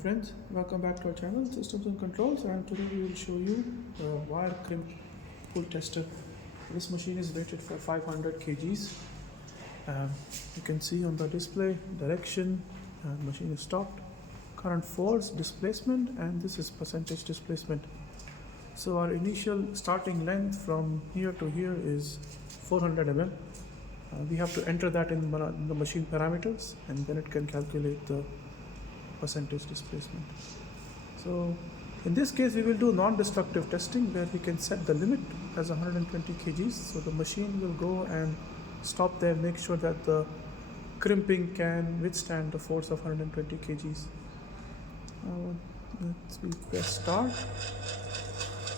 friends, welcome back to our channel Systems and Controls, and today we will show you the wire crimp pull tester. This machine is rated for 500 kgs. You can see on the display direction, machine is stopped, current force, displacement, and this is percentage displacement. So our initial starting length from here to here is 400 mm. We have to enter that in the machine parameters, and then it can calculate the percentage displacement. So in this case we will do non-destructive testing where we can set the limit as 120 kgs. So the machine will go and stop there, make sure that the crimping can withstand the force of 120 kgs. We press start,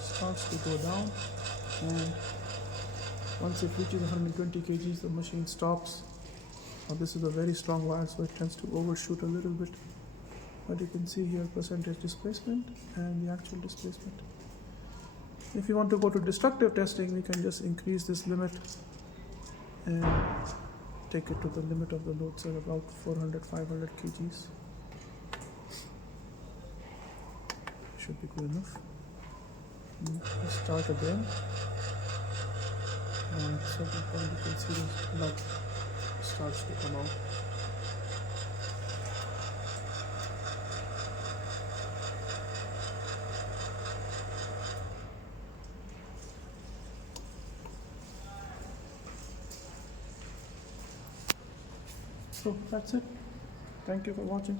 starts to go down, and once it reaches 120 kgs the machine stops. Now this is a very strong wire, so it tends to overshoot a little bit. But you can see here percentage displacement and the actual displacement. If you want to go to destructive testing, we can just increase this limit and take it to the limit of the load cell, about 400-500 kgs. Should be good enough. Let's start again. And at a certain point you can see the blood starts to come out. So that's it. Thank you for watching.